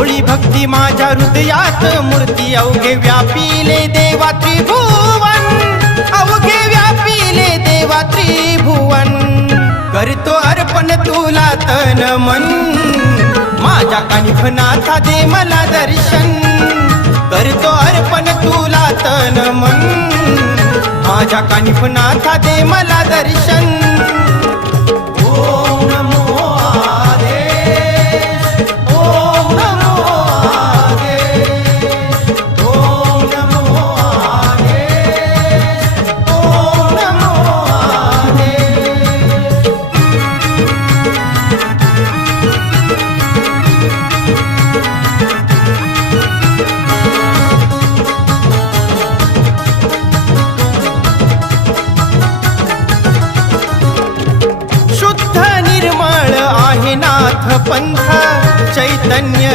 भोळी भक्ती माझ्या हृदयात मूर्ती अवघे व्यापिले देवा त्रिभुवन, अवघे व्यापिले देवा त्रिभुवन। करतो अर्पण तुला तन मन, माझ्या कानिफनाथा दे मला दर्शन। करतो अर्पण तुला तन मन, माझ्या कानिफनाथा दे मला दर्शन। ओम नमो आदेश, ओम नमो आदेश, ओम नमो आदेश, ओम नमो आदेश। शुद्ध निर्मळ आहे नाथ पंथ, चैतन्य